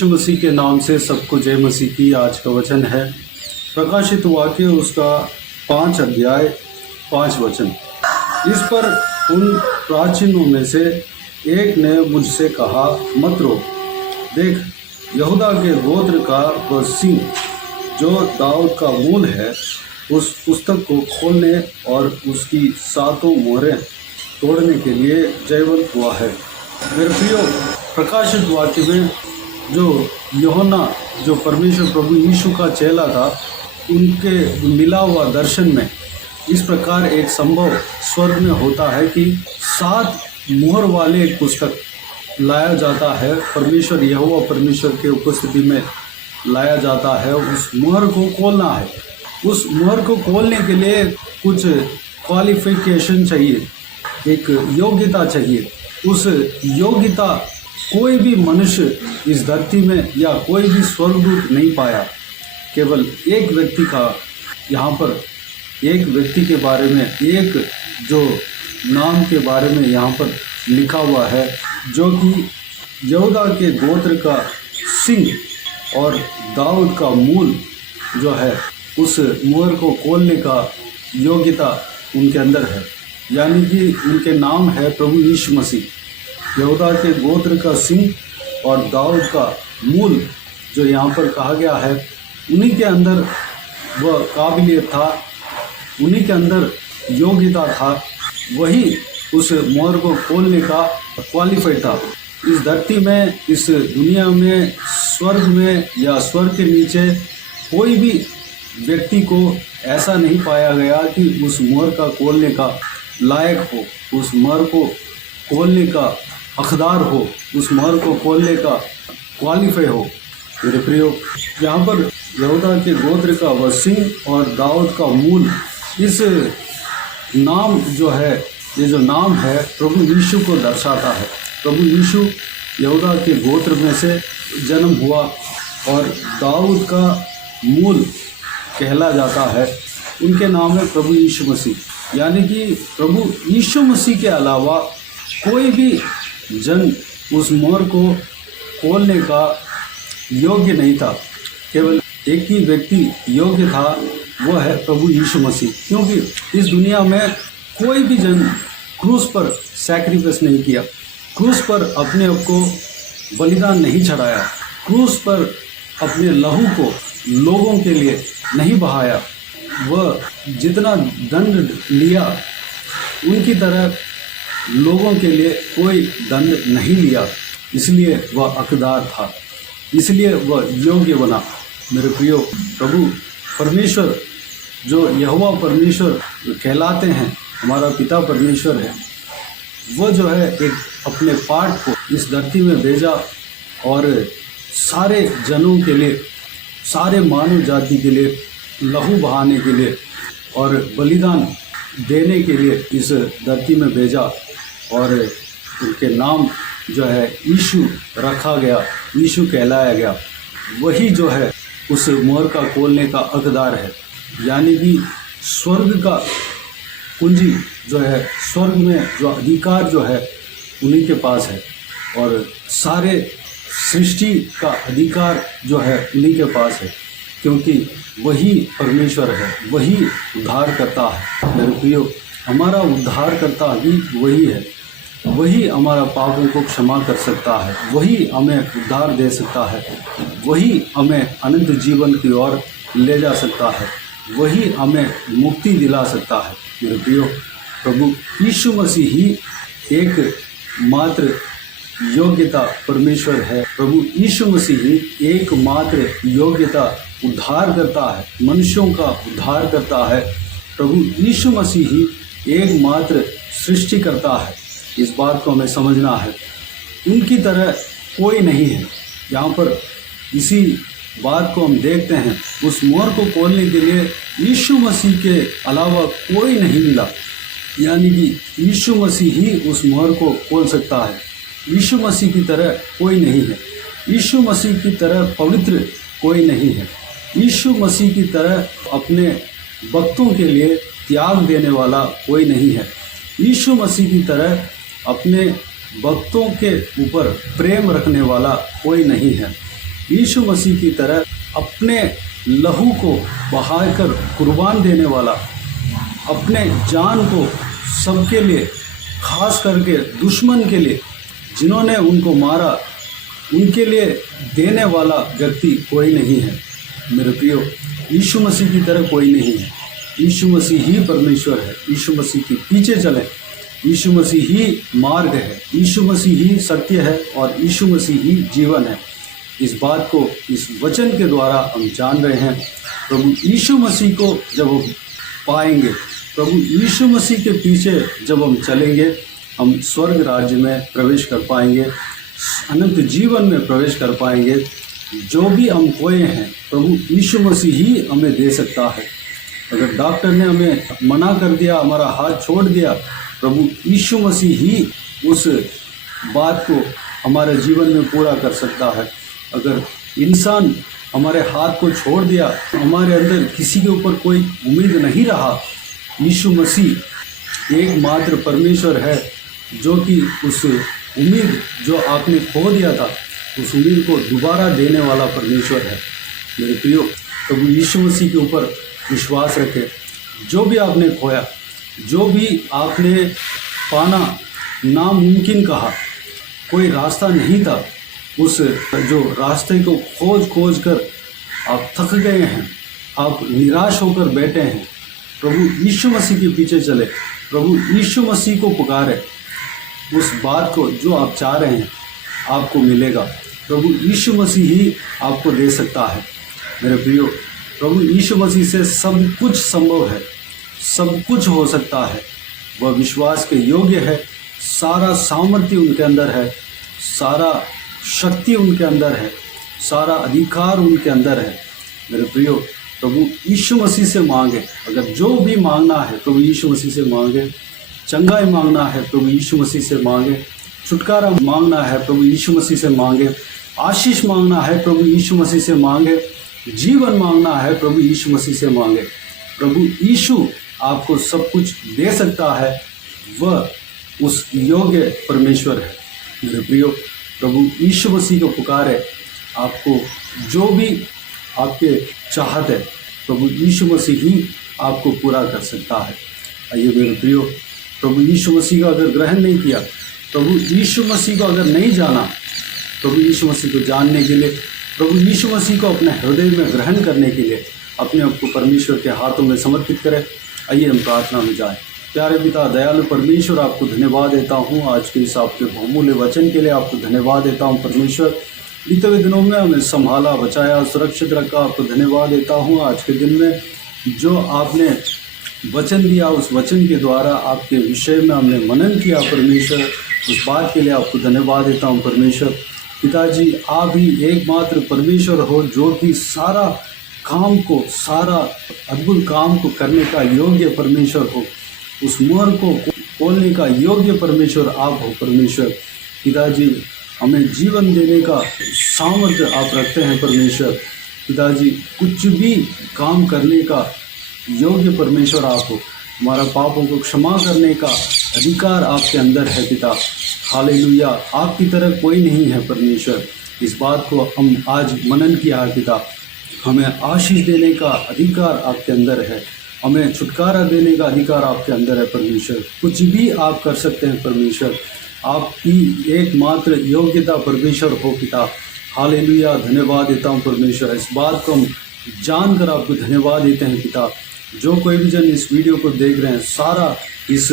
यीशु मसीह के नाम से सबको जय मसीह की। आज का वचन है प्रकाशित वाक्य उसका 5 अध्याय 5 वचन। इस पर उन प्राचीनों में से एक ने मुझसे कहा, मत रो, देख यहूदा के गोत्र का वह सिंह जो दाऊद का मूल है उस पुस्तक को खोलने और उसकी 7 मोहरें तोड़ने के लिए जयवंत हुआ है। मेरे प्रियो, प्रकाशित वाक्य में जो यूहन्ना जो परमेश्वर प्रभु यीशु का चेला था, उनके मिला हुआ दर्शन में इस प्रकार एक संभव स्वर्ग में होता है कि 7 मोहर वाले एक पुस्तक लाया जाता है। परमेश्वर यहोवा परमेश्वर के उपस्थिति में लाया जाता है। उस मोहर को खोलना है। उस मोहर को खोलने के लिए कुछ क्वालिफिकेशन चाहिए, एक योग्यता चाहिए। उस योग्यता कोई भी मनुष्य इस धरती में या कोई भी स्वर्गदूत नहीं पाया। केवल एक व्यक्ति का यहाँ पर, एक व्यक्ति के बारे में, एक जो नाम के बारे में यहाँ पर लिखा हुआ है, जो कि यहूदा के गोत्र का सिंह और दाऊद का मूल जो है, उस मोहर को खोलने का योग्यता उनके अंदर है। यानी कि उनके नाम है प्रभु यीशु मसीह। यहूदा के गोत्र का सिंह और दाऊद का मूल जो यहाँ पर कहा गया है, उन्हीं के अंदर वह काबिलियत था, उन्हीं के अंदर योग्यता था। वही उस मोहर को खोलने का क्वालिफाइड था। इस धरती में, इस दुनिया में, स्वर्ग में या स्वर्ग के नीचे कोई भी व्यक्ति को ऐसा नहीं पाया गया कि उस मोहर का खोलने का लायक हो, उस मोहर को खोलने का हकदार हो, उस मोहर को खोलने का क्वालिफाई हो। मेरे प्रियो, यहाँ पर यहूदा के गोत्र का वह सिंह और दाऊद का मूल, इस नाम जो है, ये जो नाम है प्रभु यीशु को दर्शाता है। प्रभु यीशु यहूदा के गोत्र में से जन्म हुआ और दाऊद का मूल कहला जाता है। उनके नाम है प्रभु यीशु मसीह। यानी कि प्रभु यीशु मसीह के अलावा कोई भी जन उस मोहर को खोलने का योग्य नहीं था। केवल एक ही व्यक्ति योग्य था, वह है प्रभु यीशु मसीह। क्योंकि इस दुनिया में कोई भी जन क्रूस पर सैक्रिफाइस नहीं किया, क्रूस पर अपने आप को बलिदान नहीं चढ़ाया, क्रूस पर अपने लहू को लोगों के लिए नहीं बहाया। वह जितना दंड लिया, उनकी तरह लोगों के लिए कोई दंड नहीं लिया। इसलिए वह हकदार था, इसलिए वह योग्य बना। मेरे प्रियो, प्रभु परमेश्वर जो यहोवा परमेश्वर कहलाते हैं, हमारा पिता परमेश्वर है, वो जो है एक अपने पाठ को इस धरती में भेजा और सारे जनों के लिए, सारे मानव जाति के लिए लहू बहाने के लिए और बलिदान देने के लिए इस धरती में भेजा। और उनके नाम जो है यीशु रखा गया, यीशु कहलाया गया। वही जो है उस मोहर का खोलने का हकदार है। यानी कि स्वर्ग का कुंजी जो है, स्वर्ग में जो अधिकार जो है, उन्हीं के पास है। और सारे सृष्टि का अधिकार जो है उन्हीं के पास है, क्योंकि वही परमेश्वर है, वही उद्धार करता है। मेरे प्रियो, हमारा उद्धार करता भी वही है। वही हमारा पापों को क्षमा कर सकता है, वही हमें उद्धार दे सकता है, वही हमें अनंत जीवन की ओर ले जा सकता है, वही हमें मुक्ति दिला सकता है। मेरे प्रियो, प्रभु यीशु मसीह ही एक मात्र योग्यता परमेश्वर है। प्रभु यीशु मसीह ही एकमात्र योग्यता उद्धार करता है, मनुष्यों का उद्धार करता है। प्रभु यीशु मसीह ही एकमात्र सृष्टि करता है। इस बात को हमें समझना है। उनकी तरह कोई नहीं है। यहाँ पर इसी बात को हम देखते हैं। उस मोहर को खोलने के लिए यीशु मसीह के अलावा कोई नहीं मिला। यानी कि यीशु मसीह ही उस मोहर को खोल सकता है। यीशु मसीह की तरह कोई नहीं है। यीशु मसीह की तरह पवित्र कोई नहीं है। यीशु मसीह की तरह अपने भक्तों के लिए त्याग देने वाला कोई नहीं है। यीशु मसीह की तरह अपने भक्तों के ऊपर प्रेम रखने वाला कोई नहीं है। यीशु मसीह की तरह अपने लहू को बहाकर कुर्बान देने वाला, अपने जान को सबके लिए, खास करके दुश्मन के लिए जिन्होंने उनको मारा, उनके लिए देने वाला व्यक्ति कोई नहीं है। मेरे प्रियो, यीशु मसीह की तरह कोई नहीं है। यीशु मसीह ही परमेश्वर है। यीशु मसीह के पीछे चलें। यीशु मसीह ही मार्ग है, यीशु मसीह ही सत्य है और यीशु मसीह ही जीवन है। इस बात को इस वचन के द्वारा हम जान रहे हैं। प्रभु यीशु मसीह को जब हम पाएंगे, प्रभु यीशु मसीह के पीछे जब हम चलेंगे, हम स्वर्ग राज्य में प्रवेश कर पाएंगे, अनंत जीवन में प्रवेश कर पाएंगे। जो भी हम खोए हैं, प्रभु यीशु मसीह ही हमें दे सकता है। अगर डॉक्टर ने हमें मना कर दिया, हमारा हाथ छोड़ दिया, प्रभु यीशु मसीह ही उस बात को हमारे जीवन में पूरा कर सकता है। अगर इंसान हमारे हाथ को छोड़ दिया, हमारे अंदर किसी के ऊपर कोई उम्मीद नहीं रहा, यीशु मसीह एकमात्र परमेश्वर है जो कि उस उम्मीद जो आपने खो दिया था, उस उम्मीद को दोबारा देने वाला परमेश्वर है। मेरे प्रियो, प्रभु यीशु मसीह के ऊपर विश्वास रखें। जो भी आपने खोया, जो भी आपने पाना नामुमकिन कहा, कोई रास्ता नहीं था, उस जो रास्ते को खोज कर आप थक गए हैं, आप निराश होकर बैठे हैं, प्रभु यीशु मसीह के पीछे चले, प्रभु यीशु मसीह को पुकारे। उस बात को जो आप चाह रहे हैं आपको मिलेगा। प्रभु यीशु मसीह ही आपको दे सकता है। मेरे प्रियो, प्रभु यीशु मसीह से सब कुछ संभव है, सब कुछ हो सकता है। वह विश्वास के योग्य है। सारा सामर्थ्य उनके अंदर है, सारा शक्ति उनके अंदर है, सारा अधिकार उनके अंदर है। मेरे प्रियो, प्रभु यीशु मसीह से मांगे। अगर जो भी मांगना है प्रभु यीशु मसीह से मांगे। चंगाई मांगना है प्रभु यीशु मसीह से मांगे। छुटकारा मांगना है प्रभु यीशु मसीह से मांगे। आशीष मांगना है प्रभु यीशु मसीह से मांगे। जीवन मांगना है प्रभु यीशु मसीह से मांगे। प्रभु यीशु आपको सब कुछ दे सकता है। वह उस योग्य परमेश्वर है। मेरे प्रियो, प्रभु यीशु मसीह को पुकारे। आपको जो भी आपके चाहत है, प्रभु यीशु मसीह ही आपको पूरा कर सकता है। आइए मेरे प्रियो, प्रभु यीशु मसीह का अगर ग्रहण नहीं किया, प्रभु यीशु मसीह को अगर नहीं जाना, प्रभु यीशु मसीह को जानने के लिए, प्रभु यीशु मसीह को अपने हृदय में ग्रहण करने के लिए अपने आप को परमेश्वर के हाथों में समर्पित करें। आइए हम प्रार्थना में जाएं। प्यारे पिता, दयालु परमेश्वर, आपको धन्यवाद देता हूँ आज के इस आपके बहुमूल्य वचन के लिए। आपको धन्यवाद देता हूँ परमेश्वर, बीते हुए दिनों में हमें संभाला, बचाया, सुरक्षित रखा। आपको धन्यवाद देता हूँ आज के दिन में जो आपने वचन दिया, उस वचन के द्वारा आपके विषय में हमने मनन किया परमेश्वर। उस बात के लिए आपको धन्यवाद देता हूँ परमेश्वर। पिताजी, आप ही एकमात्र परमेश्वर हो जो कि सारा काम को, सारा अद्भुत काम को करने का योग्य परमेश्वर हो। उस मोहर को खोलने का योग्य परमेश्वर आप हो परमेश्वर। पिताजी, हमें जीवन देने का सामर्थ्य आप रखते हैं परमेश्वर। पिताजी, कुछ भी काम करने का योग्य परमेश्वर आप हो। हमारा पापों को क्षमा करने का अधिकार आपके अंदर है पिता। हालेलुया, आपकी तरह कोई नहीं है परमेश्वर। इस बात को हम आज मनन किया है पिता। हमें आशीष देने का अधिकार आपके अंदर है, हमें छुटकारा देने का अधिकार आपके अंदर है परमेश्वर। कुछ भी आप कर सकते हैं परमेश्वर। आपकी एकमात्र योग्यता परमेश्वर हो पिता। हालेलुया, धन्यवाद देता हूँ परमेश्वर। इस बात को हम जानकर आपको धन्यवाद देते हैं पिता। जो कोई भी जन इस वीडियो को देख रहे हैं, सारा इस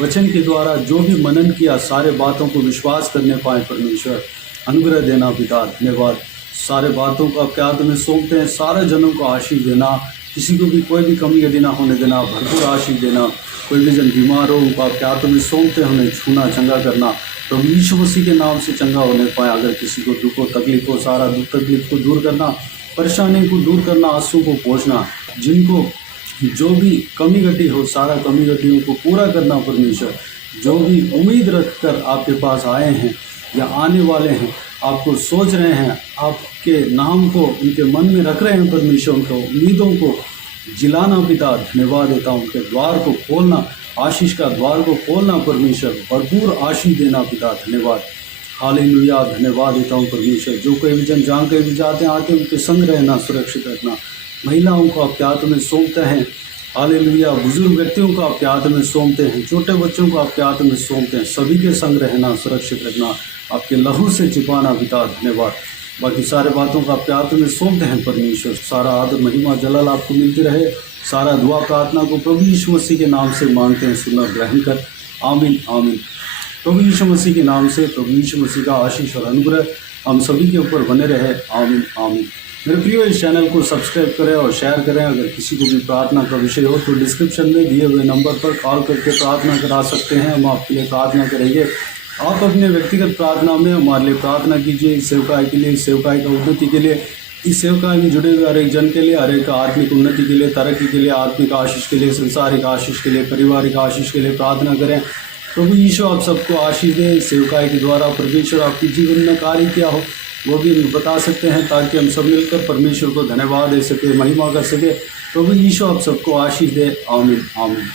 वचन के द्वारा जो भी मनन किया, सारे बातों को विश्वास करने पाए परमेश्वर। अनुग्रह देना पिता, धन्यवाद। सारे बातों को आपके हाथ में सौंपते हैं। सारे जनों को आशीष देना, किसी को भी कोई भी कमी कभी ना होने देना, भरपूर आशीष देना। कोई भी जन बीमार हो, उनको आपके हाथों में सौंपते हैं, उन्हें छूना, चंगा करना। प्रभु यीशु मसीह के नाम से चंगा होने पाए। अगर किसी को दुख हो, तकलीफ हो, सारा दुख तकलीफ को दूर करना, परेशानी को दूर करना, आंसू को पोंछना। जिनको जो भी कमी घटी हो, सारा कमी घटियों को पूरा करना परमेश्वर। जो भी उम्मीद रखकर आपके पास आए हैं या आने वाले हैं, आपको सोच रहे हैं, आपके नाम को उनके मन में रख रहे हैं परमेश्वर, उनको उम्मीदों को जिलाना पिता, धन्यवाद देता हूँ। उनके द्वार को खोलना, आशीष का द्वार को खोलना परमेश्वर, भरपूर आशीष देना पिता, धन्यवाद। हालेलुया, धन्यवाद देता हूँ परमेश्वर। जो कोई भी जन जहाँ कहीं भी जाते हैं आते हैं उनके संग रहना, सुरक्षित रखना। महिलाओं को आपके हाथ में सौंपते हैं, हालेलुया। बुजुर्ग व्यक्तियों को आपके हाथ में सौंपते हैं, छोटे बच्चों को आपके हाथ में सौंपते हैं। सभी के संग रहना, सुरक्षित रखना, आपके लहू से छिपाना पिता, धन्यवाद। बाकी सारे बातों को आपके हाथ में सौंपते हैं परमेश्वर। सारा आदर महिमा जलाल आपको मिलती रहे। सारा दुआ प्रार्थना को प्रभु यीशु मसीह के नाम से मांगते हैं, सुन और ग्रहण कर। आमीन आमीन। प्रभु यीशु मसीह के नाम से प्रभु यीशु मसीह का आशीष और अनुग्रह हम सभी के ऊपर बने रहे। आमीन आमीन। मेरे प्रियो, इस चैनल को सब्सक्राइब करें और शेयर करें। अगर किसी को भी प्रार्थना का विषय हो तो डिस्क्रिप्शन में दिए हुए नंबर पर कॉल करके प्रार्थना करा सकते हैं। हम आपके लिए प्रार्थना करेंगे। आप अपने व्यक्तिगत प्रार्थना में हमारे लिए प्रार्थना कीजिए, इस सेवकाई के लिए, इस सेवकाई का उन्नति के लिए, इस सेवकाई में जुड़े हुए हर एक जन के लिए, हर एक आत्मिक उन्नति के लिए, तरक्की के लिए, आत्मिक आशीष के लिए, संसारिक आशीष के लिए, पारिवारिक आशीष के लिए प्रार्थना करें। प्रभु यीशु आप सबको आशीष दे। इस सेवकाई के द्वारा परमेश्वर आपके जीवन में कार्य किया हो वो भी बता सकते हैं, ताकि हम सब मिलकर परमेश्वर को धन्यवाद दे सके, महिमा कर सके। प्रभु यीशु आप सबको आशीष दे। आमीन आमीन।